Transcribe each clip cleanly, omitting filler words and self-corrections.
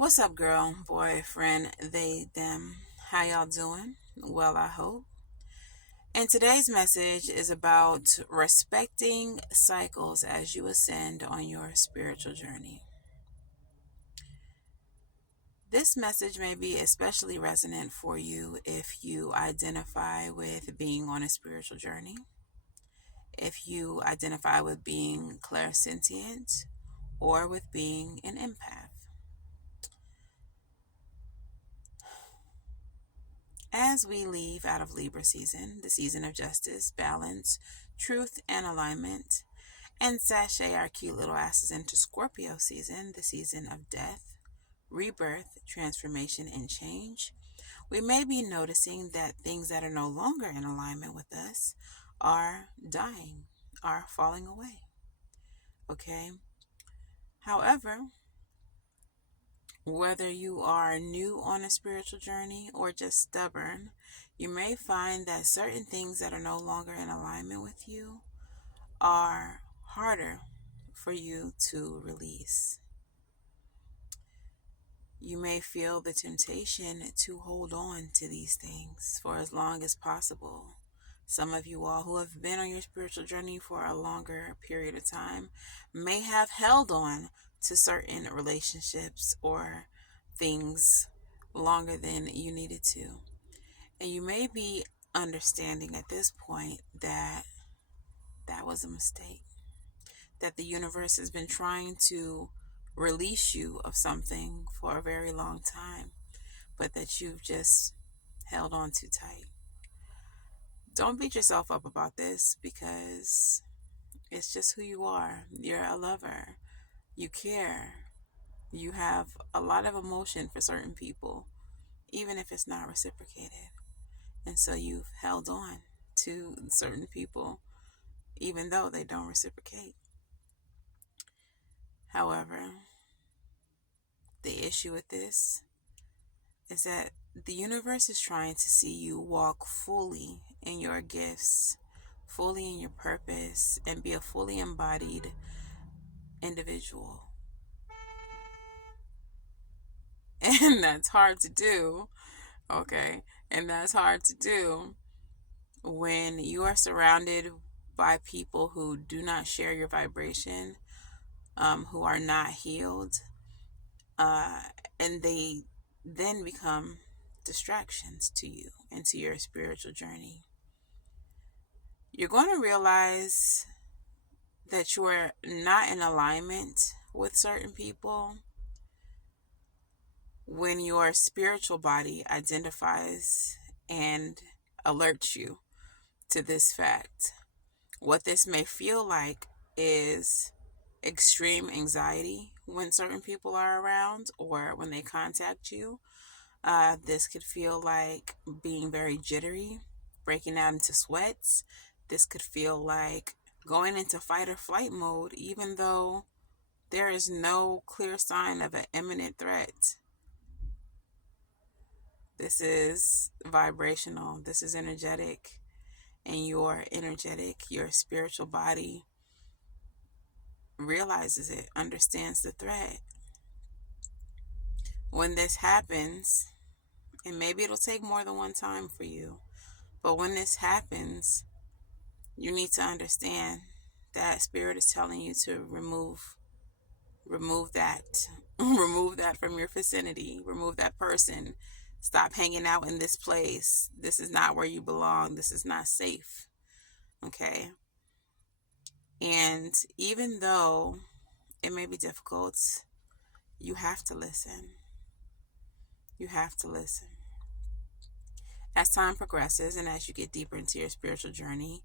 What's up, girl, boyfriend, they, them? How y'all doing? Well, I hope. And today's message is about respecting cycles as you ascend on your spiritual journey. This message may be especially resonant for you if you identify with being on a spiritual journey, if you identify with being clairsentient, or with being an empath. As we leave out of Libra season, the season of justice, balance, truth, and alignment, and sashay our cute little asses into Scorpio season, the season of death, rebirth, transformation, and change, we may be noticing that things that are no longer in alignment with us are dying, are falling away. Okay? However, whether you are new on a spiritual journey or just stubborn, you may find that certain things that are no longer in alignment with you are harder for you to release. You may feel the temptation to hold on to these things for as long as possible. Some of you all who have been on your spiritual journey for a longer period of time may have held on to certain relationships or things longer than you needed to. And you may be understanding at this point that that was a mistake, that the universe has been trying to release you of something for a very long time, but that you've just held on too tight. Don't beat yourself up about this because it's just who you are. You're a lover. You care. You have a lot of emotion for certain people, even if it's not reciprocated. And so you've held on to certain people, even though they don't reciprocate. However, the issue with this is that the universe is trying to see you walk fully in your gifts, fully in your purpose, and be a fully embodied individual. And that's hard to do, okay? And that's hard to do when you are surrounded by people who do not share your vibration, who are not healed, and they then become distractions to you and to your spiritual journey. You're going to realize that you are not in alignment with certain people when your spiritual body identifies and alerts you to this fact. What this may feel like is extreme anxiety when certain people are around or when they contact you. This could feel like being very jittery, breaking out into sweats. This could feel like going into fight or flight mode, even though there is no clear sign of an imminent threat. This is vibrational. This is energetic. And your spiritual body realizes it, understands the threat. When this happens, and maybe it'll take more than one time for you, but when this happens, you need to understand that spirit is telling you to remove that. Remove that from your vicinity. Remove that person. Stop hanging out in this place. This is not where you belong. This is not safe. Okay? And even though it may be difficult, you have to listen. You have to listen. As time progresses and as you get deeper into your spiritual journey,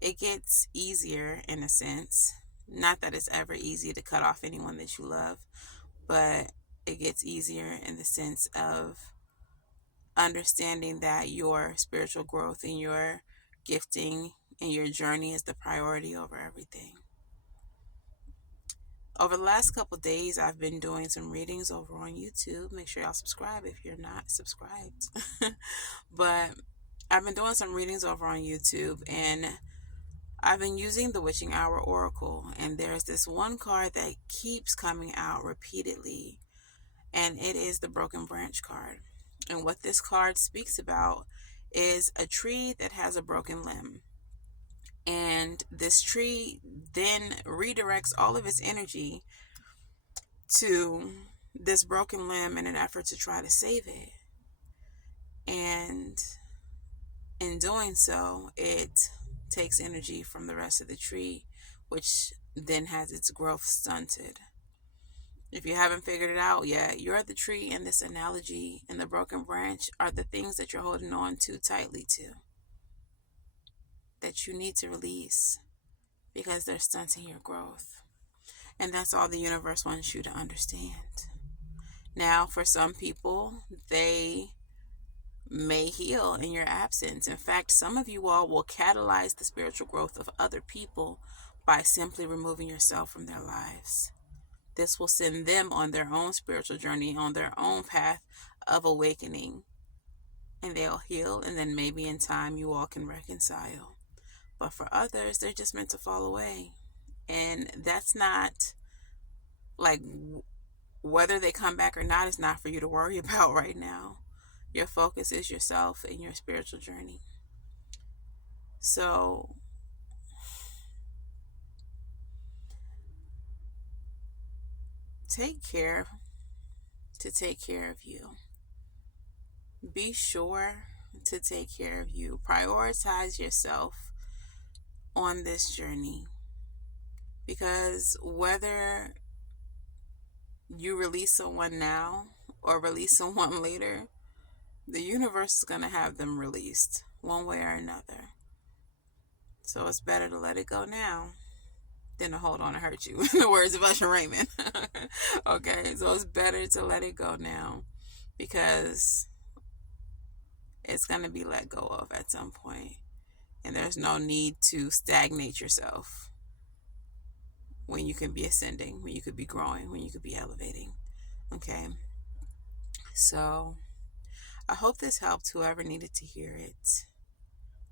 it gets easier in a sense. Not that it's ever easy to cut off anyone that you love, but it gets easier in the sense of understanding that your spiritual growth and your gifting and your journey is the priority over everything. Over the last couple of days, I've been doing some readings over on YouTube. Make sure y'all subscribe if you're not subscribed. But I've been doing some readings over on YouTube, and I've been using the Witching Hour Oracle, and there's this one card that keeps coming out repeatedly, and it is the broken branch card. And what this card speaks about is a tree that has a broken limb. And this tree then redirects all of its energy to this broken limb in an effort to try to save it. And in doing so, it takes energy from the rest of the tree, which then has its growth stunted. If you haven't figured it out yet, you're the tree in this analogy, and the broken branch are the things that you're holding on too tightly to, that you need to release because they're stunting your growth. And that's all the universe wants you to understand. Now, for some people, they may heal in your absence. In fact, some of you all will catalyze the spiritual growth of other people by simply removing yourself from their lives. This will send them on their own spiritual journey, on their own path of awakening, and they'll heal, and then maybe in time you all can reconcile. But for others, they're just meant to fall away. And that's not, like, whether they come back or not is not for you to worry about right now. Your focus is yourself and your spiritual journey. So take care to take care of you. Be sure to take care of you. Prioritize yourself on this journey, because whether you release someone now or release someone later, the universe is going to have them released one way or another. So it's better to let it go now than to hold on and hurt you, in the words of Usher Raymond. Okay, so it's better to let it go now, because it's going to be let go of at some point. And there's no need to stagnate yourself when you can be ascending, when you could be growing, when you could be elevating. Okay, so I hope this helped whoever needed to hear it.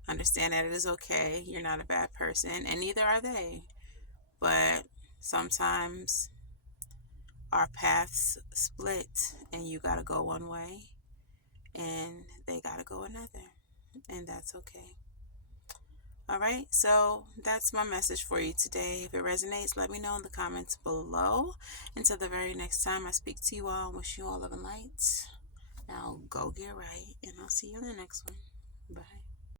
Understand that it is okay. You're not a bad person, and neither are they. But sometimes our paths split, and you got to go one way, and they got to go another. And that's okay. All right, so that's my message for you today. If it resonates, let me know in the comments below. Until the very next time I speak to you all, wish you all love and light. Now go get right, and I'll see you in the next one. Bye.